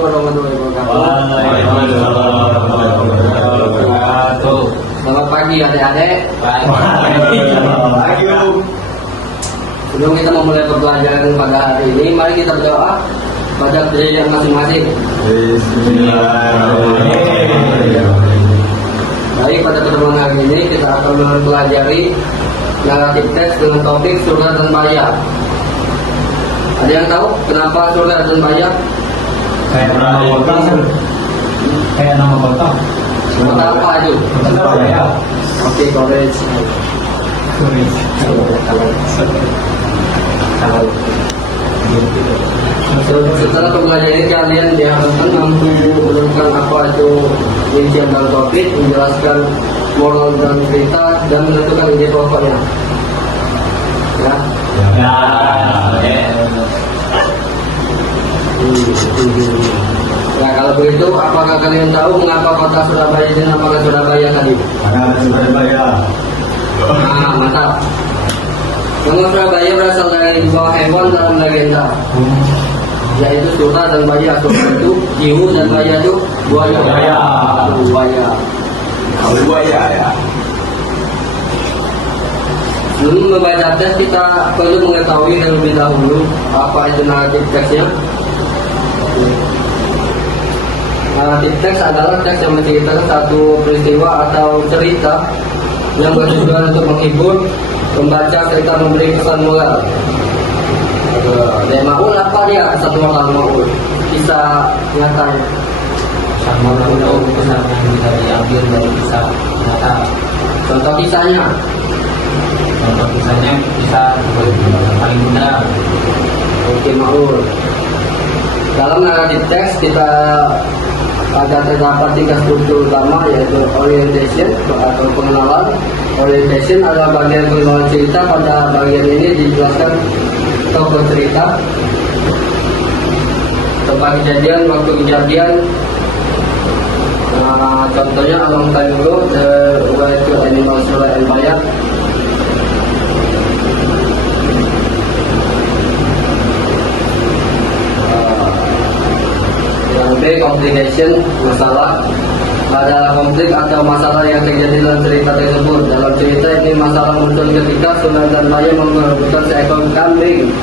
warahmatullahi wabarakatuh. Waalaikumsalam warahmatullahi wabarakatuh. Selamat pagi adik-adik. Pagi. Sebelum kita memulai pembelajaran pada hari ini, mari kita berdoa pada diri yang masing-masing. Bismillahirrahmanirrahim. Baik, pada pertemuan hari ini kita akan mempelajari naratif teks dengan topik surga dan bahaya. Ada yang tahu kenapa surga dan bahaya? Kayak nama kota. Kayak nama kota. Kota apa itu? Surabaya. Oke, college. Setelah pembelajaran ini kalian diharapkan mampu menemukan apa itu rincian dan topik, menjelaskan moral dan cerita, dan menentukan ide pokoknya. Ya. Nah, kalau begitu, apakah kalian tahu mengapa kota Surabaya dinamakan Surabaya tadi? Karena Surabaya. Nah, mantap. Nama Surabaya berasal dari dua hewan dalam legenda, yaitu Sura dan Baya. Sura itu hiu dan Baya itu buaya. Buaya ya. Sebelum membaca teks, kita perlu mengetahui terlebih dahulu apa itu naratif teksnya. Naratif teks adalah teks yang menceritakan satu peristiwa atau cerita yang bertujuan untuk menghibur pembaca serta memberi pesan moral. Maul apa dia? Satu makna maul. Kisah nyata. Sama untuk pesan yang bisa diambil dari kisah nyata. Contoh kisahnya. Contoh kisahnya bisa yang paling mudah. Oke, maul. Dalam naratif teks kita terdapat 3 struktur utama, yaitu orientation atau pengenalan. Orientation adalah bagian pengenalan cerita. Pada bagian ini dijelaskan tokoh cerita, tempat kejadian, waktu kejadian. Contohnya along time ago, the way to animal Surah Empire. Yang B, complication, masalah. Adalah konflik atau masalah yang terjadi dalam cerita tersebut. Dalam cerita ini masalah muncul ketika Surah dan Baya memperebutkan seekor kambing.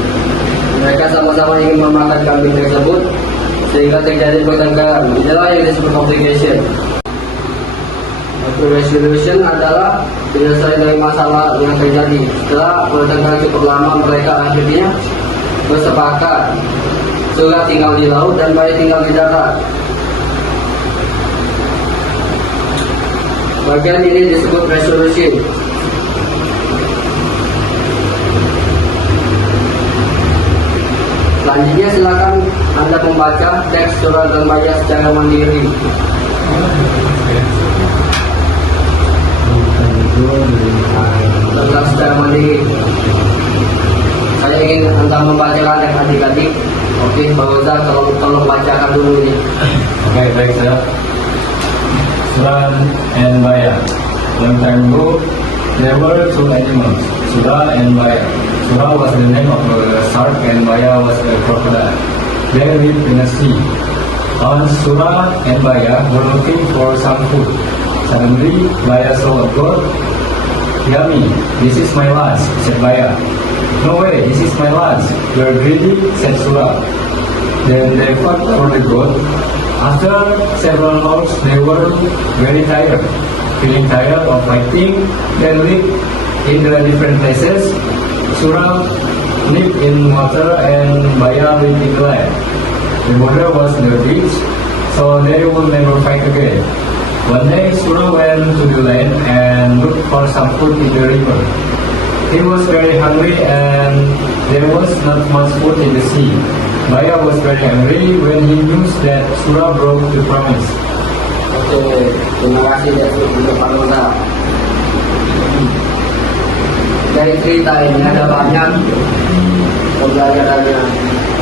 Mereka sama-sama ingin memakan kambing tersebut sehingga terjadi pertengkaran. Inilah yang disebut complication. Resolution adalah penyelesaian dari masalah yang terjadi. Setelah pertengkaran cukup lama, mereka akhirnya bersepakat. Surah tinggal di laut dan Baya tinggal di darat. Bagian ini disebut resolusi. Selanjutnya silakan Anda membaca teks surah dan Baya secara mandiri. Secara mandiri. Saya ingin Anda membacakan teks adik-adik. Oke, Pak Ustaz, tolong bacakan dulu ini. Oke, baik saya. Surah and Baya. Long time ago, there were 2 animals, Surah and Baya. Surah was the name of a shark and Baya was a crocodile. They lived in a sea. Once Surah and Baya were looking for some food. Suddenly, Baya saw a goat. "Yummy, this is my lunch," said Baya. "No way, this is my lunch. You're greedy," said Surah. Then they fought for the goat. After several hours, they were very tired. Feeling tired of fighting, they lived in the different places. Surah lived in water and Baya lived in land. The water was the beach, so they would never fight again. One day, Surah went to the land and looked for some food in the river. He was very hungry and there was not much food in the sea. Baya was very angry when he knew that Surah broke the promise. Oke, terima kasih ya untuk Pak Nona. Dari cerita ini ada banyak pembelajarannya.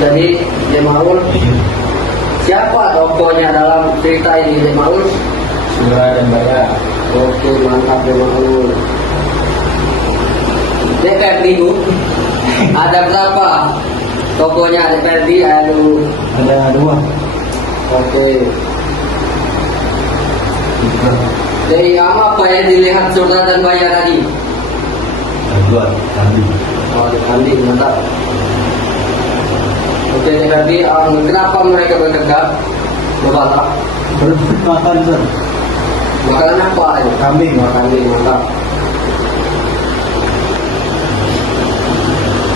Jadi Maul, siapa tokohnya dalam cerita ini Maul? Surah dan Baya. Oke, mantap Maul. DPRD itu ada berapa tokohnya? DPRD Ada 2. Oke. Dari apa yang dilihat saudara dan Bayar tadi? Dua, kambing. Oh, kambing, mantap. Oke, jadi kenapa mereka bergerak? Berbatak. Makan sir. Makanan apa? Kambing. Kambing, mantap.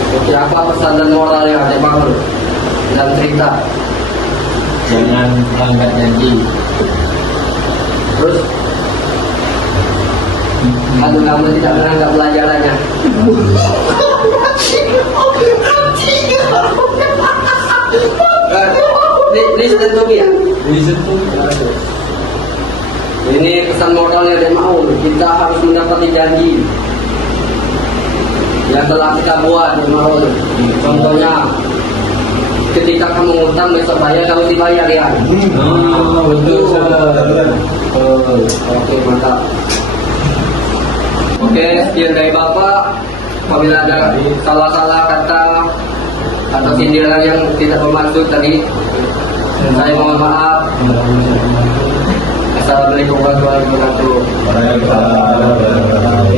Oke, apa pesan dan moral yang ada bangun dan cerita? Jangan melanggar janji. Terus, aduh kamu tidak menanggap pelajarannya. Listen to me ya. Listen to Ini pesan moralnya dari mau. Kita harus mendapati janji yang telah kita buat di mau. Contohnya, ketika kamu ngutang besok bayar, kamu dibayar ya. betul sir. Oke, mantap. Oke, sekian dari Bapak. Apabila ada salah-salah kata atau sindiran yang tidak bermaksud tadi, saya mohon maaf. Assalamualaikum warahmatullahi wabarakatuh. Waalaikumsalam.